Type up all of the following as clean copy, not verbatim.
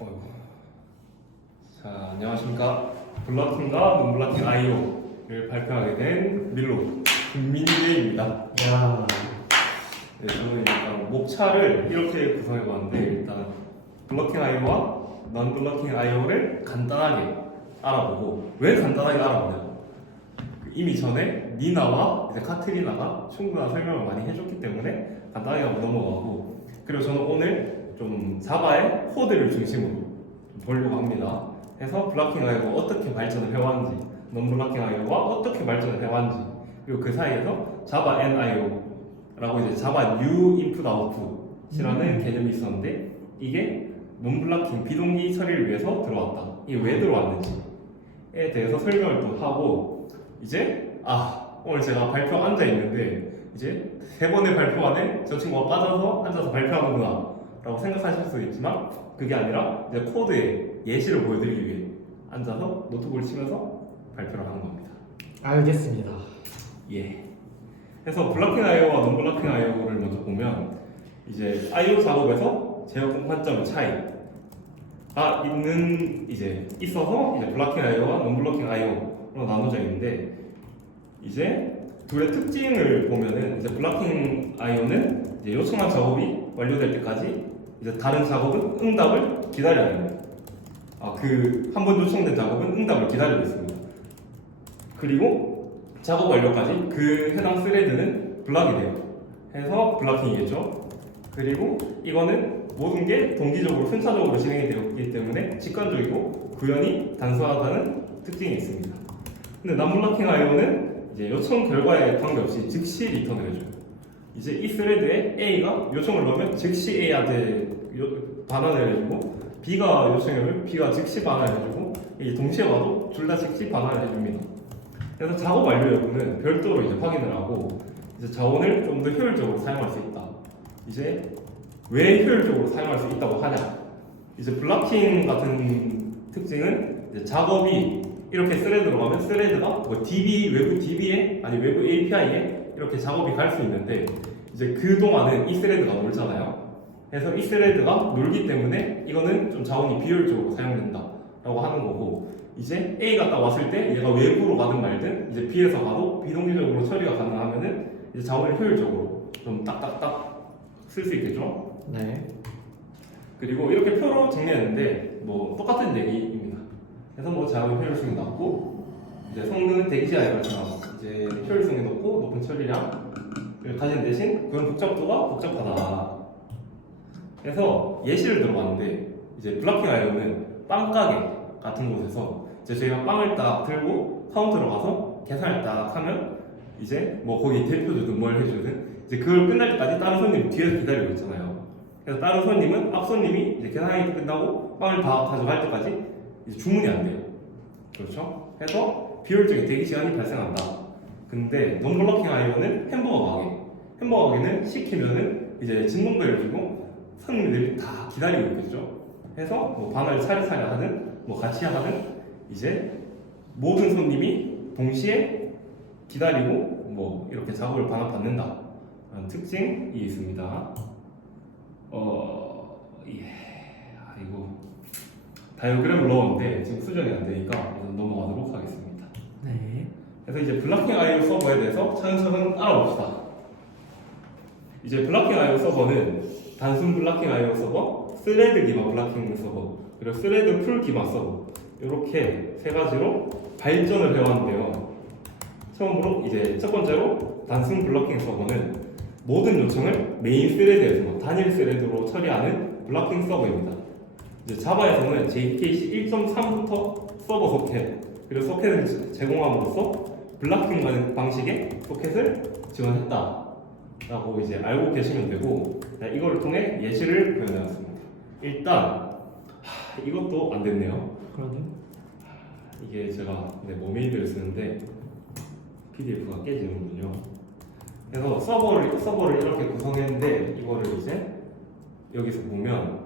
어이구. 자, 안녕하십니까. 블러킹과 논블러킹 IO를 발표하게 된 밀로 김민재입니다. 야, 네, 저는 일단 목차를 이렇게 구성해봤는데, 일단 블러킹 IO와 논블러킹 IO를 간단하게 알아보고, 왜 간단하게 알아보냐? 이미 전에 니나와 이제 카트리나가 충분한 설명을 많이 해줬기 때문에 간단하게 한번 넘어가고, 그리고 저는 오늘 좀 자바의 코드를 중심으로 보려고 합니다. 해서 블러킹 IO가 어떻게 발전을 해왔는지, 논블러킹 IO가 어떻게 발전을 해왔는지, 그리고 그 사이에서 자바 NIO라고 이제 자바 New Input Output이라는 개념이 있었는데, 이게 논블러킹 비동기 처리를 위해서 들어왔다. 이게 왜 들어왔는지에 대해서 설명을 또 하고, 이제 오늘 제가 발표 앉아 있는데 이제 세 번의 발표 안에 저 친구가 빠져서 앉아서 발표하는구나 라고 생각하실 수 있지만, 그게 아니라 이제 코드의 예시를 보여드리기 위해 앉아서 노트북을 치면서 발표를 하는 겁니다. 알겠습니다. 예. 그래서 블러킹 IO와 논블러킹 IO를 먼저 보면, 이제 IO 작업에서 제어 공판점 차이가 있어서 이제 블러킹 IO와 논블러킹 IO로 나눠져 있는데, 이제 둘의 특징을 보면은 이제 블러킹 IO는 이제 요청한 작업이 완료될 때까지 이제 다른 작업은 응답을 기다려야 됩니다. 한 번 요청된 작업은 응답을 기다리고 있습니다. 그리고 작업 완료까지 그 해당 스레드는 블락이 돼요. 해서 블러킹이겠죠. 그리고 이거는 모든 게 동기적으로 순차적으로 진행이 되었기 때문에 직관적이고 구현이 단순하다는 특징이 있습니다. 근데 논블러킹 IO는 이제 요청 결과에 관계없이 즉시 리턴을 해줘요. 이제 이 스레드에 A가 요청을 넣으면 즉시 A한테 반환을 해주고, B가 요청하면 B가 즉시 반환을 해주고, 동시에 와도 둘 다 즉시 반환을 해줍니다. 그래서 작업 완료 여부는 별도로 이제 확인을 하고, 이제 자원을 좀 더 효율적으로 사용할 수 있다. 이제 왜 효율적으로 사용할 수 있다고 하냐? 이제 블러킹 같은 특징은 이제 작업이 이렇게 스레드로 가면 스레드가 뭐 DB, 외부 DB에 아니 외부 API에 이렇게 작업이 갈 수 있는데, 이제 그 동안은 이 스레드가 놀잖아요. 그래서 이 스레드가 놀기 때문에 이거는 좀 자원이 비효율적으로 사용된다라고 하는 거고, 이제 A가 딱 왔을 때 얘가 외부로 가든 말든 이제 B에서 가도 비동기적으로 처리가 가능하면은 이제 자원을 효율적으로 좀 딱딱딱 쓸 수 있겠죠. 네. 그리고 이렇게 표로 정리했는데 뭐 똑같은 얘기입니다. 그래서 뭐 자원 효율성이 낮고, 이제 성능은 대기시간에 걸쳐 이제 효율성이 높고 높은 처리량을 가진 대신 그런 복잡도가 복잡하다. 그래서 예시를 들어봤는데, 이제 블러킹 IO는 빵가게 같은 곳에서 이제 저희가 빵을 딱 들고 카운터로 가서 계산을 딱 하면, 이제 뭐 거기 대표 주든 뭘 해주든 이제 그걸 끝날 때까지 다른 손님 뒤에서 기다리고 있잖아요. 그래서 다른 손님은 앞 손님이 이제 계산이 끝나고 빵을 다 가져갈 때까지 이제 주문이 안 돼요. 그렇죠? 해서 비효율적인 대기 시간이 발생한다. 근데 논블러킹 IO는 햄버거 가게는 시키면은 이제 진동벨을 주고 손님들이 다 기다리고 있겠죠. 해서 뭐 반을 차례차례 하든 뭐 같이 하든 이제 모든 손님이 동시에 기다리고 뭐 이렇게 작업을 반환받는다 라는 특징이 있습니다. 이거 다이어그램을 넣었는데 지금 수정이 안 되니까 우선 넘어가도록 하겠습니다. 네. 그래서 이제 블러킹 IO 서버에 대해서 차근차근 알아봅시다. 이제 블러킹 IO 서버는 단순 블러킹 IO 서버, 스레드 기반 블러킹 서버, 그리고 스레드 풀 기반 서버, 이렇게 세 가지로 발전을 해왔는데요. 처음으로 이제 첫 번째로 단순 블러킹 서버는 모든 요청을 메인 스레드에서 단일 스레드로 처리하는 블러킹 서버입니다. 이제 자바에서는 JKC 1.3부터 서버 소켓, 그리고 소켓을 제공함으로써 블러킹 방식의 소켓을 지원했다 라고 이제 알고 계시면 되고, 이걸 통해 예시를 표현해왔습니다. 일단 이것도 안 됐네요. 그러네. 이게 제가 모메이드를 쓰는데 PDF가 깨지는군요. 그래서 서버를 이렇게 구성했는데, 이거를 이제 여기서 보면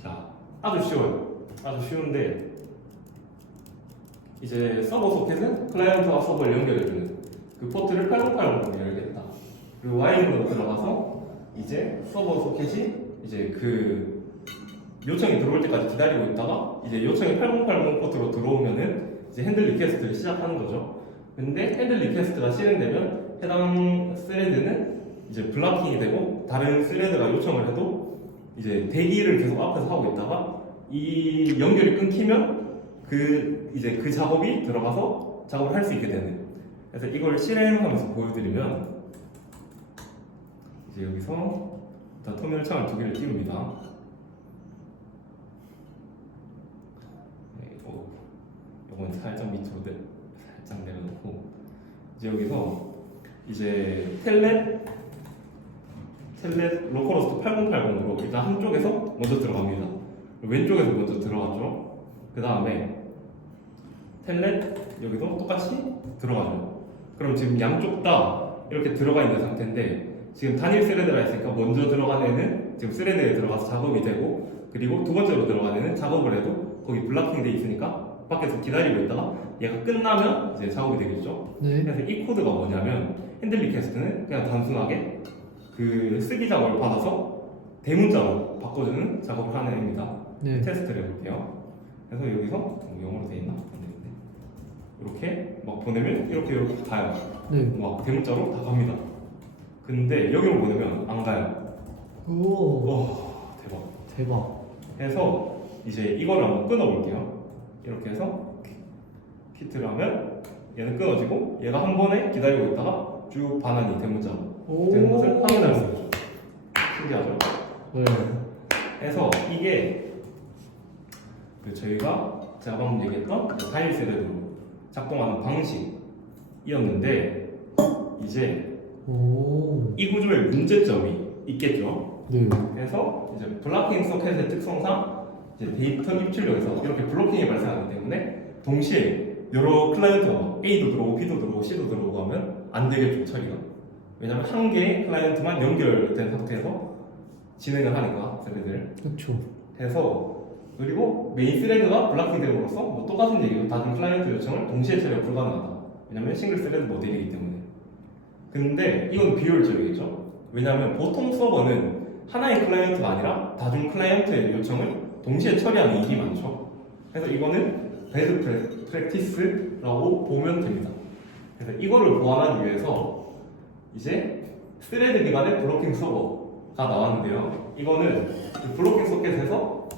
자, 아주 쉬워요. 아주 쉬운데, 이제 서버 소켓은 클라이언트와 서버를 연결해주는 그 포트를 8080으로 열겠다. 그리고 와이드로 들어가서 이제 서버 소켓이 이제 그 요청이 들어올 때까지 기다리고 있다가 이제 요청이 8080 포트로 들어오면은 이제 핸들 리퀘스트를 시작하는 거죠. 근데 핸들 리퀘스트가 실행되면 해당 스레드는 이제 블락킹이 되고 다른 스레드가 요청을 해도 이제 대기를 계속 앞에서 하고 있다가 이 연결이 끊기면 이제 그 작업이 들어가서 작업을 할 수 있게 되는. 그래서 이걸 실행하면서 보여드리면 이제 여기서 일단 터미널 창을 두 개를 띄웁니다. 이건 살짝 밑으로 살짝 내려놓고 이제 여기서 이제 텔넷 로컬호스트 8080으로 일단 한쪽에서 먼저 들어갑니다. 왼쪽에서 먼저 들어갔죠. 그 다음에 텔넷 여기도 똑같이 들어가죠. 그럼 지금 양쪽 다 이렇게 들어가 있는 상태인데 지금 단일 스레드라 했으니까 먼저 들어간 애는 지금 스레드에 들어가서 작업이 되고 그리고 두 번째로 들어간 애는 작업을 해도 거기 블락킹 돼 있으니까 밖에서 기다리고 있다가 얘가 끝나면 이제 작업이 되겠죠. 네. 그래서 이 코드가 뭐냐면 핸들 리퀘스트는 그냥 단순하게 그 쓰기 작업을 받아서 대문자로 바꿔주는 작업을 하는 애입니다. 네. 테스트를 해볼게요. 그래서 여기서 영어로 돼 있나? 안 되는데 이렇게 막 보내면 이렇게 가요. 네. 막 대문자로 다 갑니다. 근데 여기로 보내면 안 가요. 오. 와 대박. 대박. 그래서 이제 이거를 한번 끊어볼게요. 이렇게 해서 키트를 하면 얘는 끊어지고 얘가 한 번에 기다리고 있다가 쭉 반환이 대문자로 되는 것을 확인할 수 있죠. 신기하죠? 네. 그래서 이게 저희가 제가 방금 얘기했던 단일 세대로 작동하는 방식이었는데 이제 오. 이 구조에 문제점이 있겠죠. 네. 그래서 이제 블락킹 서켓의 특성상 이제 데이터 입출력에서 이렇게 블로킹이 발생하기 때문에 동시에 여러 클라이언트가 A도 들어오고 B도 들어오고 C도 들어오고 하면 안 되겠죠, 처리가. 왜냐면 한 개의 클라이언트만 연결된 상태에서 진행을 하니까 스레드를. 그렇죠. 해서 그리고 메인 스레드가 블락킹 됨으로써 뭐 똑같은 얘기고 다른 클라이언트 요청을 동시에 처리가 불가능하다. 왜냐면 싱글 스레드 모델이기 때문에. 근데 이건 비효율적이겠죠. 왜냐면 보통 서버는 하나의 클라이언트가 아니라 다중 클라이언트의 요청을 동시에 처리하는 일이 많죠. 그래서 이거는 베스트 프랙티스라고 보면 됩니다. 그래서 이거를 보완하기 위해서 이제 스레드 기반의 블로킹 서버가 나왔는데요. 이거는 그 블로킹 소켓에서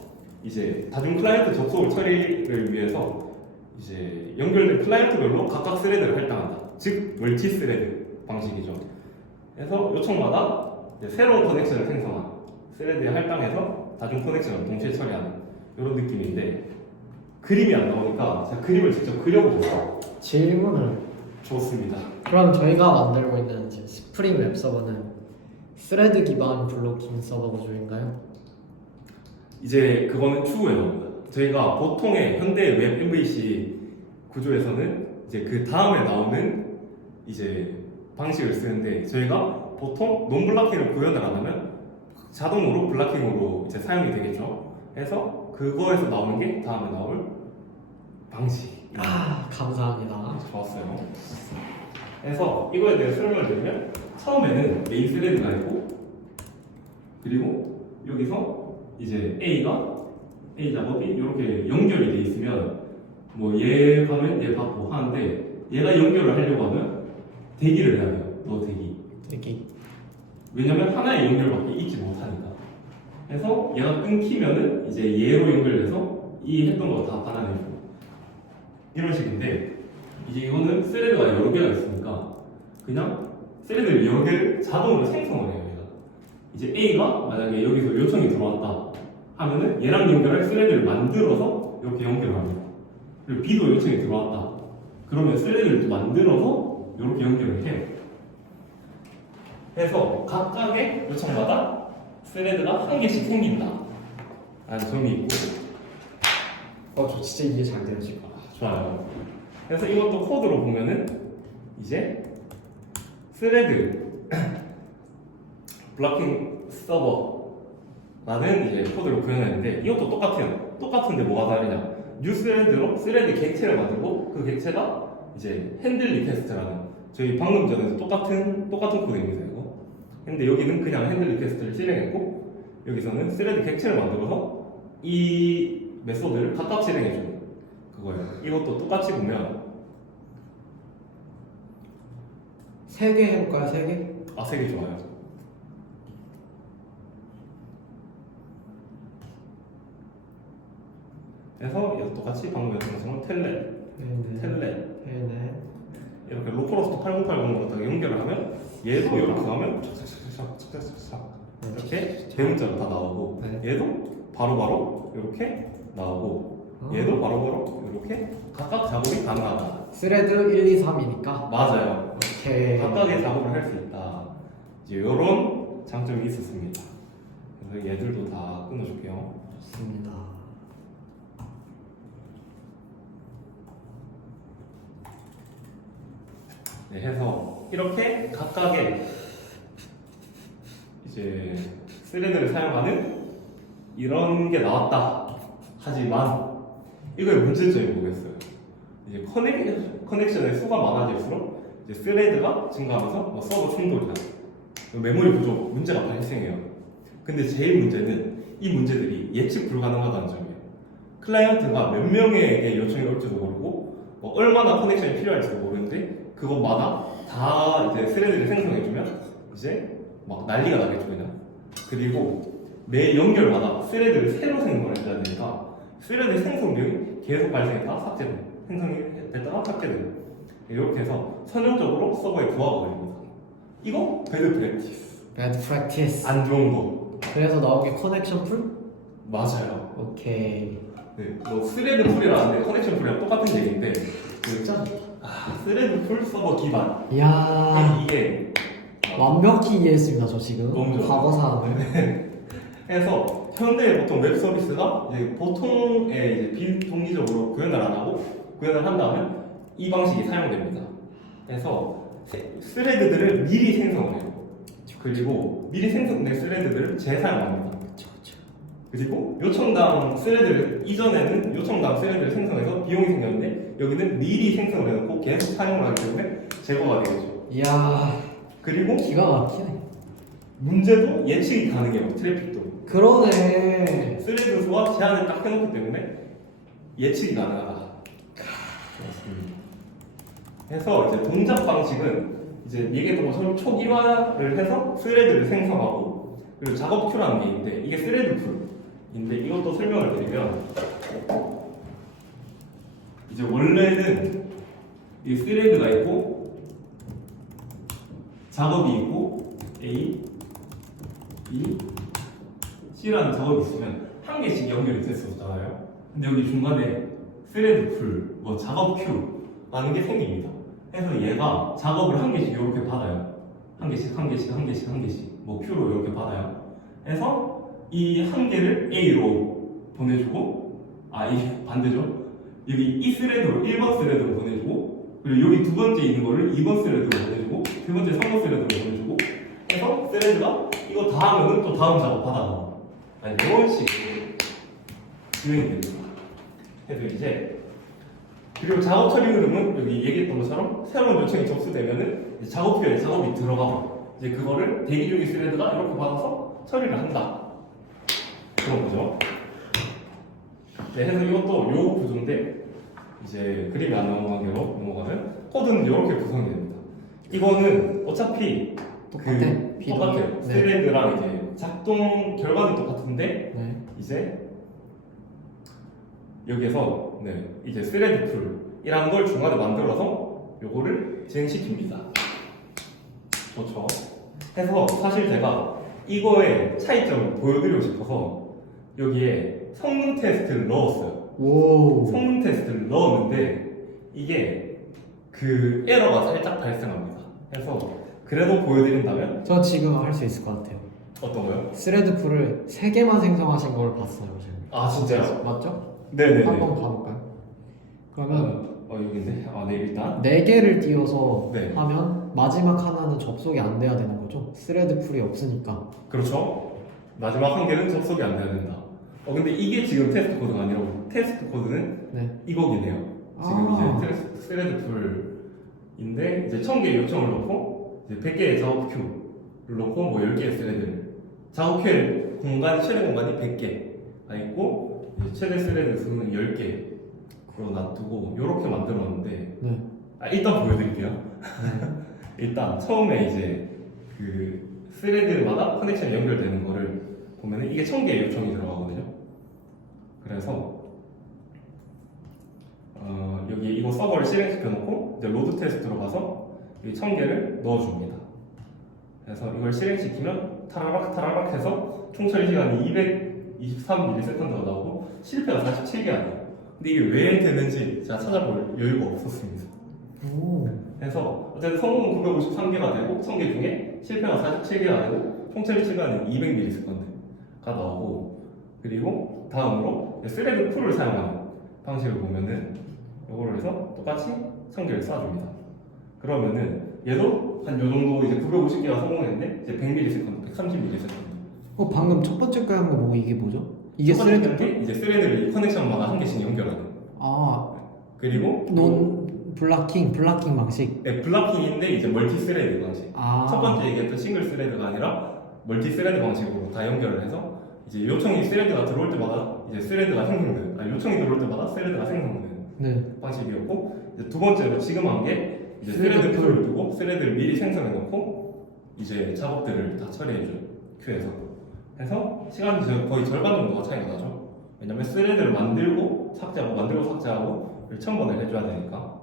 이제 다중 클라이언트 접속을 처리를 위해서 이제 연결된 클라이언트별로 각각 스레드를 할당한다. 즉 멀티 스레드 방식이죠. 그래서 요청마다 이제 새로운 커넥션을 생성한 스레드에 할당해서 다중 커넥션을 동시에 처리하는 이런 느낌인데 그림이 안 나오니까 제가 그림을 직접 그려보겠습니다. 질문을. 좋습니다. 그럼 저희가 만들고 있는 지금 스프링 웹 서버는 스레드 기반 블로킹 서버 구조인가요? 이제 그거는 추후에 저희가 보통의 현대 웹 MVC 구조에서는 이제 그 다음에 나오는 이제 방식을 쓰는데 저희가 보통 논블락킹을 구현을 안 하면 자동으로 블락킹으로 이제 사용이 되겠죠. 그래서 그거에서 나오는 게 다음에 나올 방식. 아, 감사합니다. 좋았어요. 그래서 이거에 대해 설명을 드리면 처음에는 메인 스레드가 있고 그리고 여기서 이제 A 작업이 이렇게 연결이 돼 있으면 뭐 얘 가면 얘 받고 하는데 얘가 연결을 하려고 하면 대기를 해야 돼요. 너 대기. 여기. 왜냐면 하나의 연결밖에 있지 못하니까. 그래서 얘가 끊기면은 이제 얘로 연결돼서 이 했던 거 다 받아내고 이런 식인데 이제 이거는 스레드가 여러 개가 있으니까 그냥 스레드를 여러 개를 자동으로 생성을 해요. 얘가. 이제 A가 만약에 여기서 요청이 들어왔다 하면은 얘랑 연결할 스레드를 만들어서 이렇게 연결합니다. 그리고 B도 요청이 들어왔다. 그러면 스레드를 또 만들어서 이렇게 연결을 해요. 그래서 각각의 요청마다 스레드가 한 개씩 생긴다 라는 점이 있고 저 진짜 이해 잘 돼요 지금. 좋아요. 그래서 이것도 코드로 보면은 이제 스레드 블로킹 서버라는 이제 코드를 구현했는데 이것도 똑같아요. 똑같은데 뭐가 다르냐? 뉴 스레드로 스레드 객체를 만들고 그 객체가 이제 핸들 리퀘스트라는 저희 방금 전에도 똑같은 코드입니다. 이거. 근데 여기는 그냥 핸들 리퀘스트를 실행했고 여기서는 스레드 객체를 만들어서 이 메소드를 각각 실행해주는 그거예요. 이것도 똑같이 보면 3개 해볼까요? 3개? 아, 3개 좋아요. 그래서 얘도 똑같이 방금 했던 것처럼 텔넷 이렇게 로컬호스트 8080으로 다 연결을 하면 얘도 이렇게 하면 착착착착착착착 이렇게 대문자로 다 나오고 네. 얘도 바로바로 이렇게 나오고 얘도 바로바로 이렇게 각각 작업이 가능하다. 스레드 1, 2, 3이니까 맞아요. 오케이. 각각의 작업을 할 수 있다. 이제 이런 장점이 있었습니다. 그래서 얘들도 다 끊어줄게요. 좋습니다. 네, 해서 이렇게 각각의 이제 스레드를 사용하는 이런 게 나왔다. 하지만 이거의 문제점이 뭐겠어요? 이제 커넥션의 수가 많아질수록 이제 스레드가 증가하면서 뭐 서버 충돌이나 메모리 부족 문제가 발생해요. 근데 제일 문제는 이 문제들이 예측 불가능하다는 점이에요. 클라이언트가 몇 명에게 요청이 올지도 모르고 뭐 얼마나 커넥션이 필요할지도 모르는데 그것마다 다 이제 스레드를 생성해주면 이제 막 난리가 나겠죠 그냥. 그리고 매 연결마다 스레드를 새로 생성을 해야 되니까 스레드 생성량이 계속 발생했다가 삭제되고 생성이 됐다가 삭제되고 이렇게 해서 선형적으로 서버에 부하가 걸립니다. 이거 배드 프랙티스. Bad practice. 안 좋은 거. 그래서 나온 게 커넥션 풀? 맞아요. 오케이. 네, 뭐 스레드 풀이라는데 커넥션 풀이랑 똑같은 얘기인데 진짜? 스레드 풀 서버 기반. 이야. 이게 완벽히 이해했습니다. 저 지금 너무 좋아요. 과거 사항을. 해서 현대 보통 웹 서비스가 이제 보통의 이제 비동기적으로 구현을 안 하고 구현을 한다면 이 방식이 사용됩니다. 그래서 스레드들을 미리 생성을 해요. 그리고 미리 생성된 스레드들을 재사용합니다. 그리고 요청당 스레드를 이전에는 요청당 스레드를 생성해서 비용이 생겼는데 여기는 미리 생성을 해놓고 계속 사용을 하기 때문에 제거가 되겠죠. 이야. 그리고 기가 막히네. 문제도 예측이 가능해요. 트래픽도. 그러네. 스레드 수와 제한을 딱 해놓기 때문에 예측이 가능하다. 그렇습니다. 해서 이제 동작 방식은 이제 얘기했던 것처럼 초기화를 해서 스레드를 생성하고 그리고 작업 큐라는 게 있는데 이게 스레드 풀인데 이것도 설명을 드리면 이제 원래는 이 스레드가 있고 작업이 있고 A, B, C라는 작업이 있으면 한 개씩 연결이 됐었잖아요. 근데 여기 중간에 스레드 풀, 뭐 작업 큐라는 게 생깁니다. 그래서 얘가 작업을 한 개씩 이렇게 받아요. 한 개씩, 뭐 큐로 이렇게 받아요. 그래서 이 한 개를 A로 보내주고, 이 반대죠. 여기 이 스레드로 1번 스레드로 보내주고, 그리고 여기 두 번째 있는 거를 2번 스레드로 보내주고, 세 번째 3번 스레드로 보내주고, 해서 스레드가 이거 다 하면은 또 다음 작업 받아가. 아니, 이런 식으로 진행이 됩니다. 그래서 이제 그리고 작업 처리 흐름은 여기 얘기했던 것처럼 새로운 요청이 접수되면은 이제 작업표에 작업이 들어가고 이제 그거를 대기 중인 스레드가 이렇게 받아서 처리를 한다. 그런 거죠. 네, 그래서 이것도 요 구조인데 이제 그림이 안 나온 관계로 넘어가면 코드는 이렇게 구성이 됩니다. 이거는 어차피 똑같아? 똑같아요. 네. 스레드랑 이제 작동 결과는 똑같은데 네. 이제 여기에서 이제 스레드 풀이라는 걸 중간에 만들어서 요거를 진행시킵니다. 그렇죠. 해서 사실 제가 이거의 차이점을 보여드리고 싶어서 여기에 성능 테스트를 넣었어요. 오. 성능 테스트를 넣었는데 이게 그 에러가 살짝 발생합니다. 그래서 그래도 보여드린다면 저 지금 할 수 있을 것 같아요. 어떤 거요? 스레드 풀을 3개만 생성하신 걸 봤어요, 지금. 아 진짜요? 맞죠? 네네네. 한번 가볼까요? 그러면 여기인데? 네 일단 4개를 띄워서 네. 하면 마지막 하나는 접속이 안 돼야 되는 거죠? 스레드 풀이 없으니까. 그렇죠. 마지막 한 개는 접속이 안 돼야 된다. 근데 이게 지금 테스트 코드가 아니라 테스트 코드는 네. 이거긴 해요. 지금 아. 이제 스레드 풀인데 이제 1000개의 요청을 넣고 이제 100개의 작업 큐를 넣고 뭐 10개의 스레드를 작업 큐의 공간, 실행 공간이 100개가 있고 최대 스레드 수는 10개로 놔두고 이렇게 만들었는데 네. 일단 보여드릴게요. 네. 일단 처음에 이제 그 스레드마다 커넥션 연결되는 거를 보면은 이게 1000개의 요청이 들어가거든요. 그래서 여기 이거 서버를 실행시켜 놓고 이제 로드 테스트로 가서 이 1000개를 넣어줍니다. 그래서 이걸 실행시키면 타라락 타라락 해서 총 처리 시간이 223ms가 나오고 실패가 47개가 근데 이게 왜 되는지 제가 찾아볼 여유가 없었습니다. 오. 그래서 어쨌든 성공은 953개가 되고 1000개 중에 실패가 47개가 되고 총 처리 시간은 200ms가 나오고 그리고 다음으로 스레드 풀을 사용하는 방식을 보면은 이거를 해서 똑같이 1000개를 쏴줍니다. 그러면은 얘도 한 요 정도 이제 950개가 성공했는데 이제 100ms, 130ms. 방금 첫 번째 거 한 거 뭐 이게 뭐죠? 이게 첫 번째 스레드 게 이제 스레드를 커넥션마다 한 개씩 연결하는. 아, 그리고 논 블락킹 방식. 네, 블락킹인데 이제 멀티 스레드 방식. 아. 첫 번째 얘기했던 싱글 스레드가 아니라 멀티 스레드 방식으로 다 연결을 해서 이제 요청이 스레드가 들어올 때마다 이제 스레드가 생성되는, 요청이 들어올 때마다 스레드가 생성되는 네. 방식이었고 이제 두 번째로 지금 한 게 이제 스레드 풀을 두고 스레드를 미리 생성해 놓고 이제 작업들을 다 처리해줘 큐에서 해서 시간이 거의 절반 정도가 차이가 나죠. 왜냐면 스레드를 만들고 삭제하고 1000번을 해줘야 되니까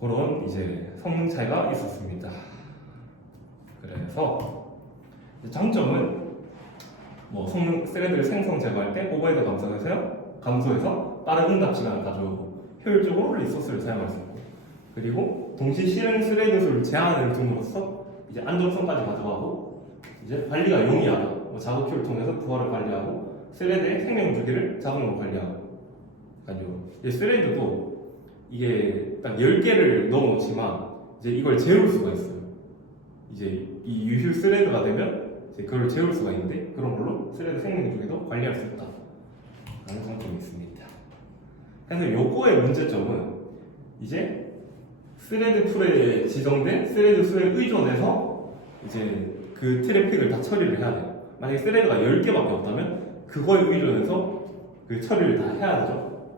그런 이제 성능 차이가 있었습니다. 그래서 장점은 뭐 성능 스레드를 생성 제거할 때 오버헤드 감소해서 빠른 응답 시간을 가져오고 효율적으로 리소스를 사용할 수 있고 그리고 동시 실행 스레드 수를 제한을 둠으로써 이제 안정성까지 가져가고 이제 관리가 용이하다. 뭐 작업 큐를 통해서 부하를 관리하고 스레드의 생명 주기를 자동으로 관리하고 그러니까요. 스레드도 이게 딱 10개를 넣어놓지만 이제 이걸 재울 수가 있어요. 이제 이 유휴 스레드가 되면 이제 그걸 재울 수가 있는데 그런 걸로 스레드 생명 주기도 관리할 수 있다. 라는 장점이 있습니다. 그래서 요거의 문제점은 이제 스레드 풀에 지정된 스레드 수에 의존해서 이제 그 트래픽을 다 처리를 해야 돼요. 만약에 스레드가 10개밖에 없다면 그거에 의존해서 그 처리를 다 해야 되죠.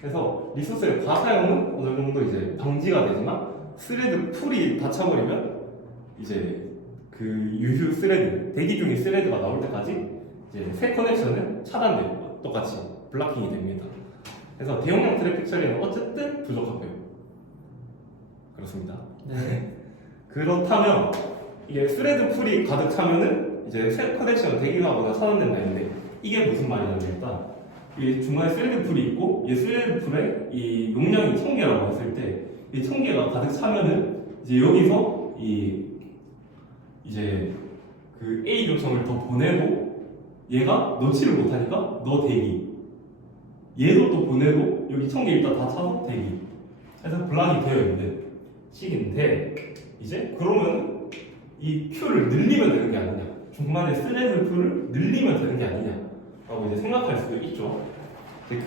그래서 리소스의 과사용은 어느 정도 이제 방지가 되지만 스레드 풀이 다 차버리면 이제 그 유휴 스레드, 대기 중인 스레드가 나올 때까지 이제 새 커넥션은 차단되고 똑같이 블락킹이 됩니다. 그래서 대용량 트래픽 처리는 어쨌든 부족하고요. 그렇습니다. 네. 그렇다면 이게 스레드 풀이 가득 차면은 이제 새 커넥션 대기하거나 차단된다 했는데 이게 무슨 말이냐면 일단 이 중간에 스레드 풀이 있고 이 스레드 풀에 이 용량이 1000개라고 했을 때 이 1000개가 가득 차면은 이제 여기서 이제 그 A 요청을 더 보내도 얘가 넣지를 못하니까 너 대기 얘도 또 보내도 여기 1000개 일단 다 차서 대기 그래서 블락이 되어 있는 식인데 이제 그러면 이 큐를 늘리면 되는 게 아니냐 중간에 스레드 풀을 늘리면 되는 게 아니냐 라고 이제 생각할 수도 있죠.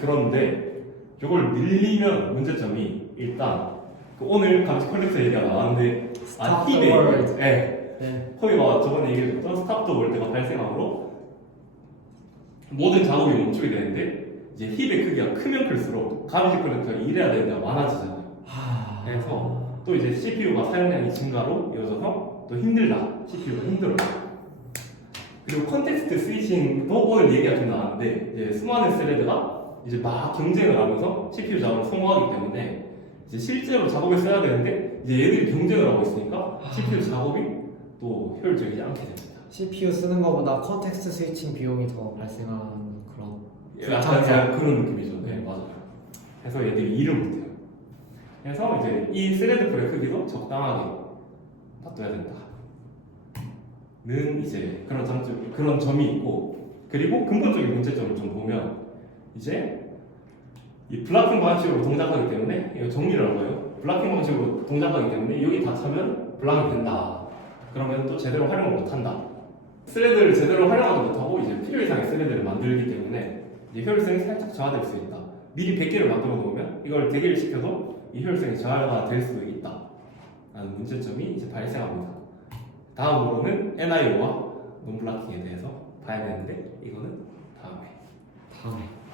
그런데 이걸 늘리면 문제점이 일단 그 오늘 감시 컬렉터 얘기가 나왔는데 Stop the world. 네. 거기가 저번에 얘기했던 스탑 더 월드가 발생함으로 모든 작업이 멈추게 되는데 이제 힙의 크기가 크면 클수록 감시 컬렉터가 일해야 되는 데가 많아지잖아요. 그래서 또 이제 CPU가 사용량이 증가로 이어져서 또 힘들다. CPU가 힘들어요. 그리고 컨텍스트 스위칭도 오늘 얘기가 좀 나왔는데 이제 수많은 스레드가 이제 막 경쟁을 하면서 CPU 작업을 소모하기 때문에 이제 실제로 작업을 써야 되는데 이제 얘들이 경쟁을 하고 있으니까 CPU 작업이 또 효율적이지 않게 됩니다. CPU 쓰는 것보다 컨텍스트 스위칭 비용이 더 발생하는 그런 약간 그런 느낌이죠. 네, 맞아요. 그래서 얘들이 일을 못해요. 그래서 이제 이 스레드 풀의 크기도 적당하게 놔둬야 된다. 는 이제 그런 점이 있고 그리고 근본적인 문제점을 좀 보면 이제 이 블락킹 방식으로 동작하기 때문에 이거 정리를 하고요. 블락킹 방식으로 동작하기 때문에 여기 다 차면 블락이 된다. 그러면 또 제대로 활용을 못한다. 스레드를 제대로 활용하지 못하고 이제 필요 이상의 스레드를 만들기 때문에 이제 효율성이 살짝 저하될 수 있다. 미리 100개를 만들어 놓으면 이걸 대기를 시켜도 이 효율성이 저하가 될 수 있다. 라는 문제점이 이제 발생합니다. 다음으로는 NIO와 논블락킹에 대해서 봐야 되는데 이거는 다음에 다음에.